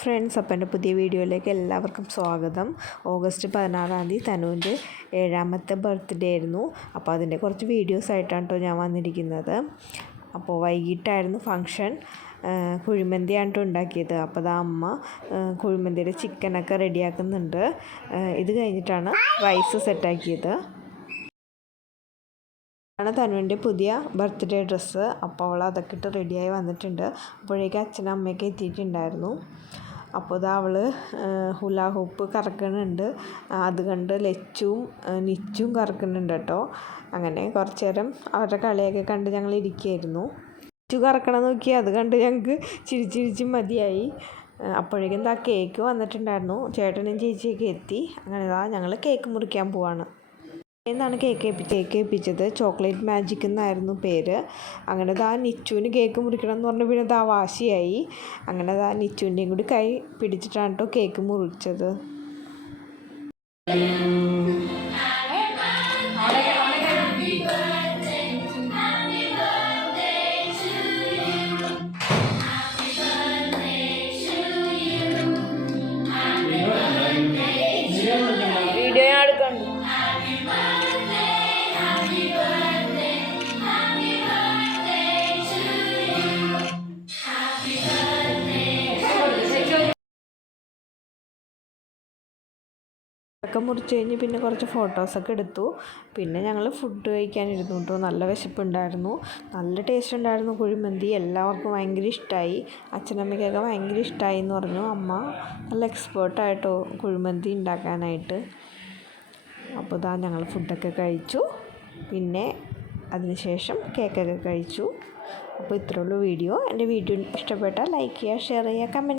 Friends, അപ്പം എൻ്റെ പുതിയ വീഡിയോയിലേക്ക് എല്ലാവർക്കും സ്വാഗതം. ഓഗസ്റ്റ് 16-ാം തീയതി തനുവിൻ്റെ 7ാമത്തെ ബർത്ത്ഡേ ആയിരുന്നു. അപ്പോൾ അതിൻ്റെ കുറച്ച് വീഡിയോസായിട്ടാണ് കേട്ടോ ഞാൻ വന്നിരിക്കുന്നത്. അപ്പോൾ വൈകിട്ടായിരുന്നു ഫങ്ഷൻ. കുഴിമന്തിയാണ് കേട്ടോ ഉണ്ടാക്കിയത്. അപ്പോൾ അതാ അമ്മ കുഴിമന്തിയുടെ ചിക്കനൊക്കെ റെഡിയാക്കുന്നുണ്ട്. ഇത് കഴിഞ്ഞിട്ടാണ് റൈസ് സെറ്റാക്കിയത്. ആണ് തനുവിൻ്റെ പുതിയ ബർത്ത്ഡേ ഡ്രസ്സ്. അപ്പോൾ അവൾ അതൊക്കെ ഇട്ട് റെഡിയായി വന്നിട്ടുണ്ട്. അപ്പോഴേക്കും അച്ഛനും അമ്മയൊക്കെ എത്തിയിട്ടുണ്ടായിരുന്നു. അപ്പോൾ ഇതാ അവൾ ഹുലാ ഹൂപ്പ് കറക്കുന്നുണ്ട്. അത് കണ്ട് ലച്ചുവും നിച്ചും കറക്കുന്നുണ്ട് കേട്ടോ. അങ്ങനെ കുറച്ച് നേരം അവരുടെ കളിയൊക്കെ കണ്ട് ഞങ്ങൾ ഇരിക്കുകയായിരുന്നു. ലച്ചു കറക്കണം നോക്കി, അത് കണ്ട് ഞങ്ങൾക്ക് ചിരിച്ചിരിച്ച് മതിയായി. അപ്പോഴേക്കും എന്താ കേക്ക് വന്നിട്ടുണ്ടായിരുന്നു. ചേട്ടനും ചേച്ചിയൊക്കെ എത്തി. അങ്ങനെ ഇതാ ഞങ്ങൾ കേക്ക് മുറിക്കാൻ പോവാണ്. എന്നാണ് കേക്ക് ഏൽപ്പിച്ചത്. ചോക്ലേറ്റ് മാജിക് എന്നായിരുന്നു പേര്. അങ്ങനെ ദാ നിച്ചുവിന് കേക്ക് മുറിക്കണം എന്ന് പറഞ്ഞ് പിന്നെ ദാ വാശിയായി. അങ്ങനെ ദാ നിച്ചുവിൻ്റെയും കൂടി കൈ പിടിച്ചിട്ടാണ് കേട്ടോ കേക്ക് മുറിച്ചത്. വീഡിയോ ഞാൻ എടുക്കണ്ടു. ഒക്കെ മുറിച്ച് കഴിഞ്ഞ് പിന്നെ കുറച്ച് ഫോട്ടോസൊക്കെ എടുത്തു. പിന്നെ ഞങ്ങൾ ഫുഡ് കഴിക്കാനിരുന്നു കേട്ടോ. നല്ല വിശപ്പുണ്ടായിരുന്നു, നല്ല ടേസ്റ്റ് ഉണ്ടായിരുന്നു കുഴിമന്തി. എല്ലാവർക്കും ഭയങ്കര ഇഷ്ടമായി. അച്ഛനമ്മയ്ക്കൊക്കെ ഭയങ്കര ഇഷ്ടമായി എന്ന് പറഞ്ഞു. അമ്മ നല്ല എക്സ്പേർട്ടായിട്ടോ കുഴിമന്തി ഉണ്ടാക്കാനായിട്ട്. അപ്പോൾ ഇതാ ഞങ്ങൾ ഫുഡൊക്കെ കഴിച്ചു. പിന്നെ അതിനുശേഷം കേക്കൊക്കെ കഴിച്ചു. അപ്പോൾ ഇത്രയുള്ളൂ വീഡിയോ. എൻ്റെ വീഡിയോ ഇഷ്ടപ്പെട്ടാൽ ലൈക്ക് ചെയ്യുക, ഷെയർ ചെയ്യുക, കമൻറ്റ്